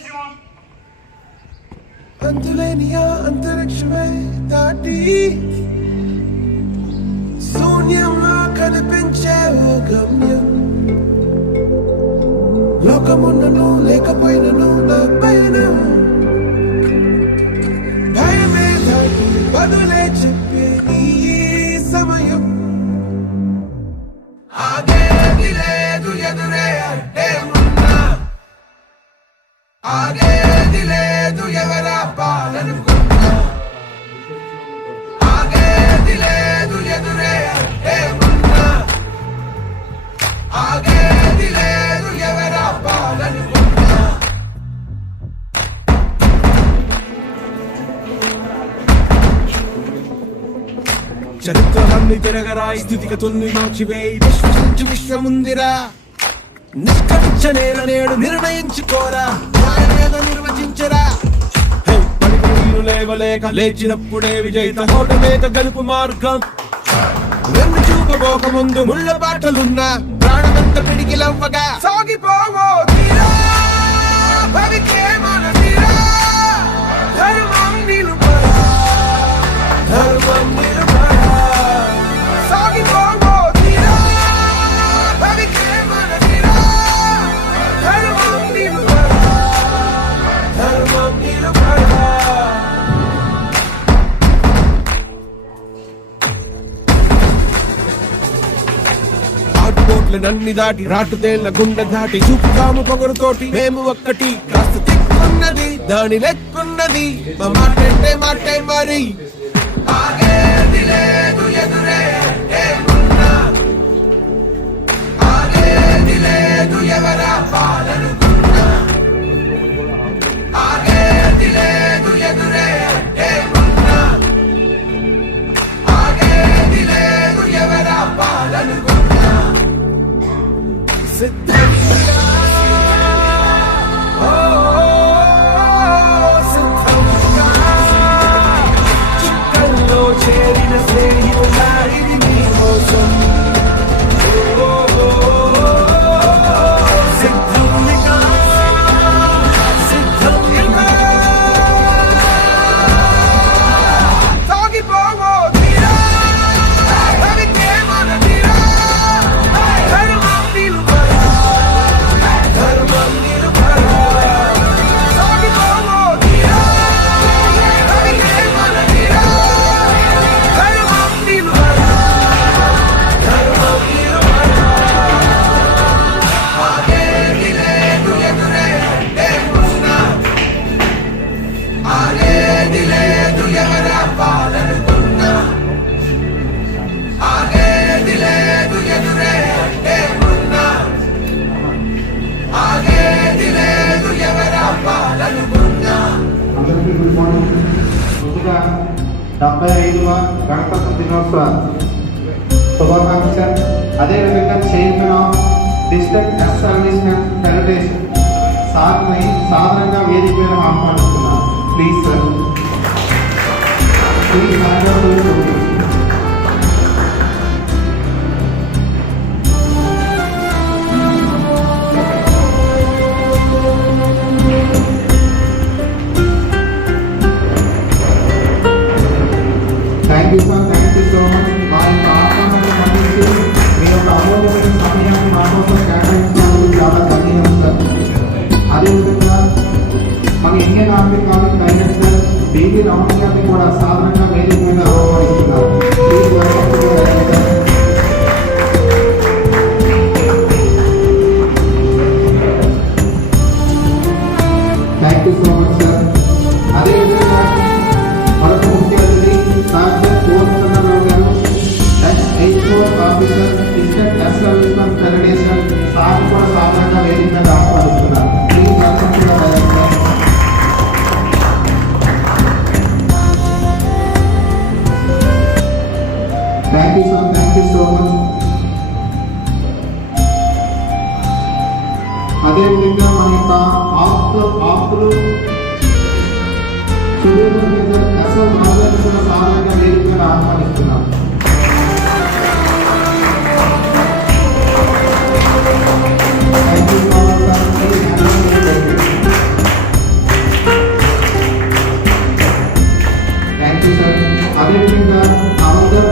శ్రీమాన్ అంతులేని అంతరిక్షమే దాటి శూన్యంలో కనిపించే ఓ గమ్యం. లోకమున్నను లేకపోయినను నా పైన భయమే దాటి బదులే చెప్పే. చరిత్రలన్నీ తిరగరాయి స్థితిగతుల్ని మార్చివేయి. విశ్వసించు విశ్వముందిరా. నిష్కరించ నేల నేడు నిర్ణయించుకోరా. నిర్వచించరా. లేవలేక లేచినప్పుడే విజయిత హోటమేత గలుపు మార్గం. వెన్ను చూపబోక ముందు ముళ్ళ బాటలున్నా. ప్రాణమంత పిడికిలవ్వగా. సాగిపోవో ఆటుపోట్ల నన్ని దాటి రాటుతేళ్ళ గుండె దాటి చూపుతాము పొగరుతోటి. మేము ఒక్కటి కాస్త తిక్కున్నది దాని లెక్కున్నది. మా మాటంటే మాటే మరి. ఆగేది లేదు ఎదురే అంటే ఆగేది లేదు ఎవరా పాలనుకున్నా 絶対。శుభాకాంక్ష అదేవిధంగా chairman of district establishment federation సార్ని సాధారణంగా వేదిక మీద ఆహ్వానిస్తున్నాను please sir please hand thank you sir BV Ramana గారిని కూడా సాధారణంగా వేదిక మీద ఆహ్వానిస్తున్నారు please welcome to the director. Thank you so much అదేవిధంగా మన యొక్క ఆకులు ఆకులు అసలు రాజానుకున్న సాధారణ వేదికగా ఆహ్వానిస్తున్నాం. అదేవిధంగా అందరూ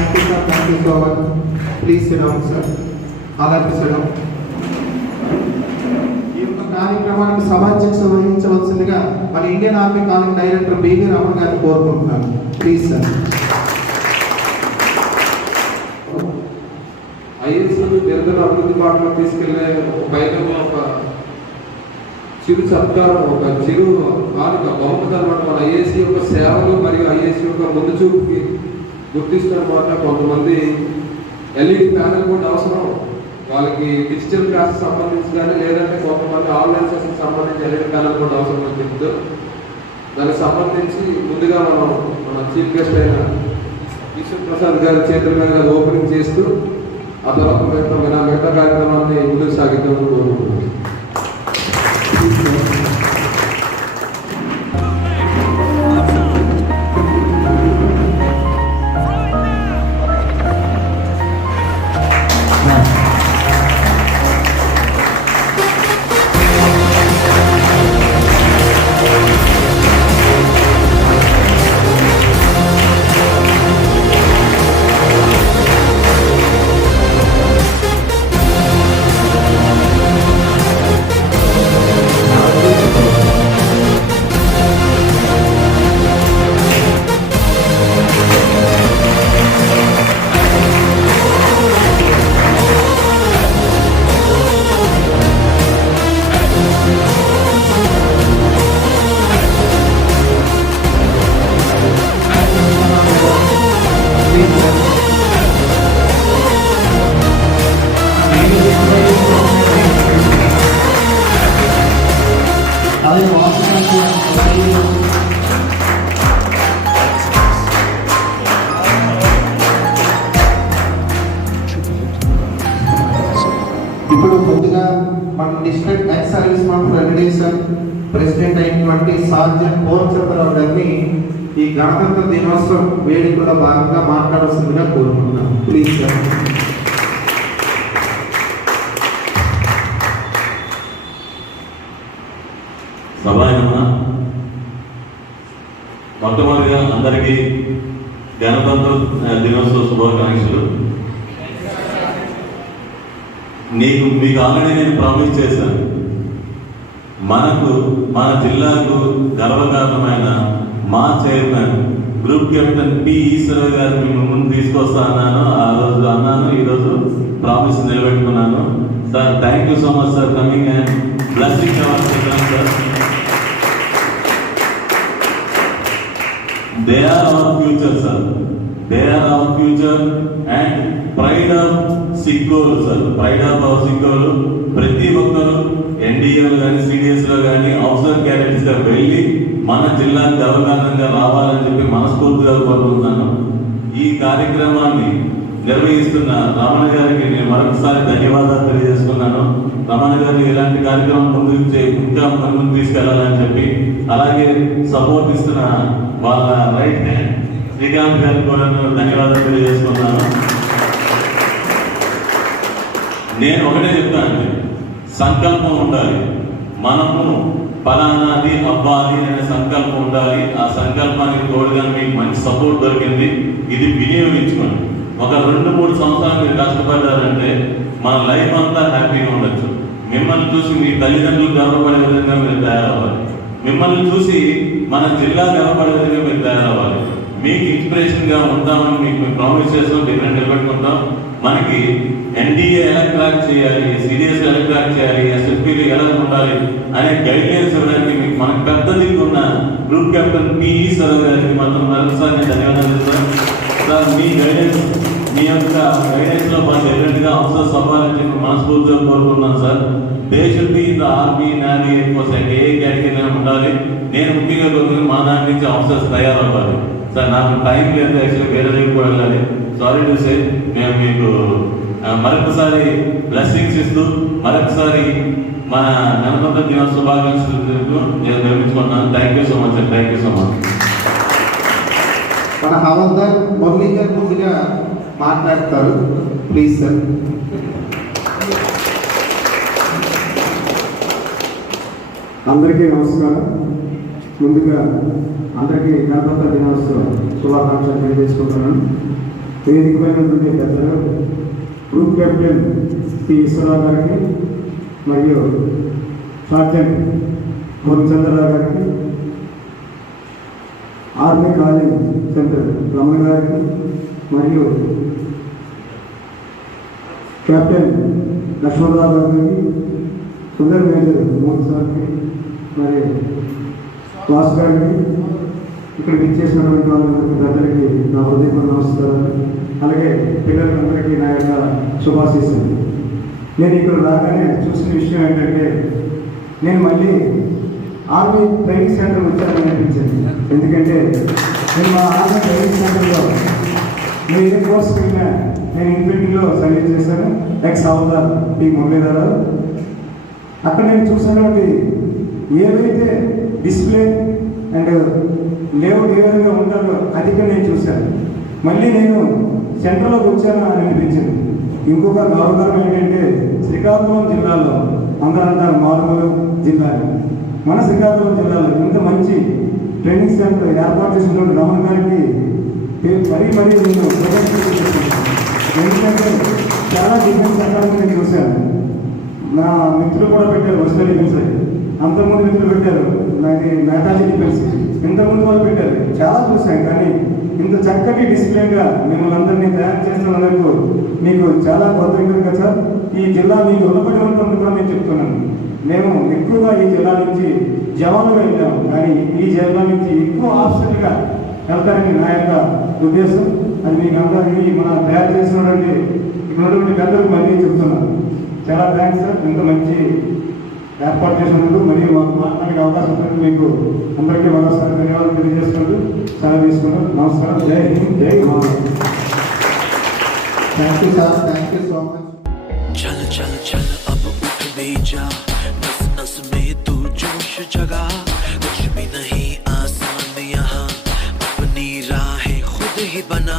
thank you sir thank you so much please sit down sir అలాగే సిడౌన్ ఈ యొక్క కార్యక్రమానికి సభాధ్యక్ష వహించవలసిందిగా మన Indian army college director BV Ramana గారిని కోరుకుంటున్నాను. ప్లీజ్ సార్ ఐఏఎస్ నిరంతర అభివృద్ధి బాటలో తీసుకెళ్ళే ఒక పైన ఒక చిరు సత్కారం ఒక చిరు కానుక బహుమతి అనమాట మన ఐఏఎస్ యొక్క సేవలు మరియు ఐఏఎస్ యొక్క ముందు చూపుకి గుర్తిస్తున్నమాట కొంతమంది ఎల్ఈడి ప్యానల్ కూడా అవసరం. వాళ్ళకి డిజిటల్ క్లాస్ సంబంధించి కానీ లేదంటే కొంతమంది ఆన్లైన్ సెషన్ సంబంధించి ఎల్ఈడి ప్యానల్ కూడా అవసరం అని చెప్తూ దానికి సంబంధించి ముందుగా మనం మన చీఫ్ గెస్ట్ అయిన కిషోర్ ప్రసాద్ గారి చేతుల మీద ఓపెనింగ్ చేస్తూ ఆ తర్వాత మిగతా మిగతా కార్యక్రమాన్ని ముందుకు సాగిద్దామని కోరుకుంటున్నాను ప్రెసిడెంట్ అయినటువంటి సార్జన్ పూర్ణచంద్రరావు గారిని ఈ గణతంత్ర దినోత్సవం వేడుకలో భాగంగా మాట్లాడాల్సిందిగా కోరుకుంటున్నాను. ప్లీజ్ సార్ సభాయన మొట్టమొదటిగా అందరికీ గణతంత్ర దినోత్సవ శుభాకాంక్షలు. నీకు మీకు ఆల్రెడీ నేను ప్రామిస్ చేశాను. మనకు మన జిల్లాకు గర్వకారణమైన మా chairman group captain P Eswara Rao గారిని ముందు తీసుకొస్తా అన్నాను. ఆ రోజు అన్నాను ఈరోజు promise నిలబెట్టుకున్నాను. Sir thank you so much sir coming and blessing our sir they are our future sir they are our future and pride of Siggolu sir pride of our Siggolu ప్రతి ఒక్కరు ఎన్డీఏలో కానీ సిడిఎస్లో కానీ ఆఫీసర్ క్యాడెట్స్గా వెళ్ళి మన జిల్లాకు గర్వకారణంగా రావాలని చెప్పి మనస్ఫూర్తిగా కోరుకుంటున్నాను. ఈ కార్యక్రమాన్ని నిర్వహిస్తున్న రమణ గారికి నేను మరొకసారి ధన్యవాదాలు తెలియజేసుకున్నాను. రమణ గారిని ఇలాంటి కార్యక్రమం ముందుకు ఇంకా ముందుకు తీసుకెళ్ళాలని చెప్పి అలాగే సపోర్ట్ ఇస్తున్న వాళ్ళ రైట్ హ్యాండ్ శ్రీకాంత్ గారికి కూడా ధన్యవాదాలు తెలియజేసుకున్నాను. నేను ఒకటే చెప్తాను. సంకల్పం ఉండాలి. మనము ఫలానాది అవ్వాలి అనే సంకల్పం ఉండాలి. ఆ సంకల్పానికి తోడుగా మీకు మంచి సపోర్ట్ దొరికింది. ఇది వినియోగించుకోండి. ఒక రెండు మూడు సంవత్సరాలు మీరు కష్టపడ్డారంటే మన లైఫ్ అంతా హ్యాపీగా ఉండొచ్చు. మిమ్మల్ని చూసి మీ తల్లిదండ్రులు గర్వపడే విధంగా మీరు తయారవ్వాలి. మిమ్మల్ని చూసి మన జిల్లా గర్వపడే విధంగా మీరు తయారవ్వాలి. మీకు ఇన్స్పిరేషన్గా ఉంటామని మీకు ప్రామిస్ చేస్తాం. డిఫరెంట్ నిలబెట్టుకుంటాం మనకి ఎన్డీఏ ఎలా క్రాక్ చేయాలి సిడిఎస్ ఎలా క్రాక్ చేయాలి ఎస్ఎఫ్పీలు ఎలా ఉండాలి అనే గైడ్లైన్స్ ఇవ్వడానికి మీకు మన పెద్ద దిక్కున్న group captain P E Saurav గారికి మాత్రం మరొకసారి నేను ధన్యవాదాలు చెప్తాను సార్ మీ గైడెన్స్ మీ యొక్క గైడెన్స్లో మనం మాకు అవసరం గా అవ్వాలని చెప్పి మనస్ఫూర్తిగా కోరుకున్నాను sir. They should army navy air force and ఏ కేటగిరీలో ఉండాలి? నేను ముఖ్యంగా కోరుకుని మా దాని నుంచి అవసరం తయారవ్వాలి. సార్ నాకు టైం లేదు యాక్చువల్గా వేరే దగ్గరికి కూడా వెళ్ళాలి. సారీ టు సే మేము మీకు మరొకసారి బ్లెస్సింగ్స్ ఇస్తూ మరొకసారి మన గణతంత్ర దినోత్సవ శుభాకాంక్షలు నేను నిర్మించుకున్నాను thank you so much sir thank you so much మన హవల్దార్ మురళీ గారు ముందుగా మాట్లాడతారు. ప్లీజ్ సార్ అందరికీ నమస్కారం. ముందుగా అందరికీ గణతంత్ర దినోత్సవ శుభాకాంక్షలు తెలియజేసుకుంటున్నాను. వేదిక పైన ఉన్నటువంటి పెద్దలు గ్రూప్ కెప్టెన్ పి ఈశ్వరరావు గారికి మరియు సార్జెంట్ పూర్ణచంద్రరావు గారికి ఆర్మీ కాలేజ్ సెంటర్ రమణ గారికి మరియు కెప్టెన్ లక్ష్మణరావు గారికి సుందర్ మేజర్ మోహన్ సార్కి మరి వాసు గారికి ఇక్కడికి ఇచ్చేసినటువంటి వాళ్ళందరికీ నా హృదయపూర్వక నమస్కారాలు. అలాగే పిల్లలందరికీ నా యొక్క శుభాశీస్సులు. నేను ఇక్కడ రాగానే చూసిన విషయం ఏంటంటే నేను మళ్ళీ ఆర్మీ ట్రైనింగ్ సెంటర్ వచ్చానని అనిపించింది. ఎందుకంటే నేను మా ఆర్మీ ట్రైనింగ్ సెంటర్లో నేను ఏ కోర్స్ వెళ్ళినా నేను ఇన్ఫినిటీలో సర్వీస్ చేశాను ఎక్స్ హవల్దార్ టీ మురళీధరరావు. అక్కడ నేను చూసినటువంటి ఏవైతే డిస్ప్లే అండ్ లేఅవుట్ ఏ విధంగా ఉండాలో అది నేను చూశాను. మళ్ళీ నేను సెంటర్లోకి వచ్చాను అని అనిపించింది. ఇంకొక గౌరవం ఏంటంటే శ్రీకాకుళం జిల్లాలో అందరూ అంటారు మారుమూల జిల్లా మన శ్రీకాకుళం జిల్లాలో ఇంత మంచి ట్రైనింగ్ సెంటర్ ఏర్పాటు చేసినటువంటి రమణ గారికి మరీ మరీ నేను ఎందుకంటే చాలా డిఫెన్స్ అకాడమీ నేను చూశాను. నా మిత్రులు కూడా పెట్టారు వసూలు డిఫెన్స్. అంతకుముందు మిత్రులు పెట్టారు. నాది నేతాజీ డిఫెన్స్ ఇంతకుముందు వాళ్ళు పెట్టారు. చాలా చూశాం కానీ ఇంత చక్కటి డిసిప్లిన్గా మిమ్మల్ని అందరినీ తయారు చేస్తున్నందుకు మీకు చాలా కృతజ్ఞతలు కదా సార్. ఈ జిల్లా మీకు రుణపడి ఉంటుంది కూడా నేను చెప్తున్నాను. మేము ఎక్కువగా ఈ జిల్లా నుంచి జవాన్గా వెళ్ళాము కానీ ఈ జిల్లా నుంచి ఎక్కువ ఆఫీసర్గా వెళ్తారని నా యొక్క ఉద్దేశం. అది మీకు అందరికీ మన తయారు చేసినటువంటి ఇక్కడ ఉన్నటువంటి పెద్దలకు మళ్ళీ చెప్తున్నాను. చాలా థ్యాంక్స్ సార్ ఇంత మంచి ఏర్పాటు చేసినందుకు మరియు మాకు మాట్లాడే అవకాశం ఉంటుంది మీకు అందరికీ మరోసారి ధన్యవాదాలు తెలియజేసుకుంటూ సెలవు తీసుకున్నాం నమస్కారం జై హింద్ జై Bharat thank you sir thank you so much चल चल चल अब उठ भी जा नस नस में तू जोश जगा कुछ भी नहीं आसान यहाँ अपनी राहें खुद ही बना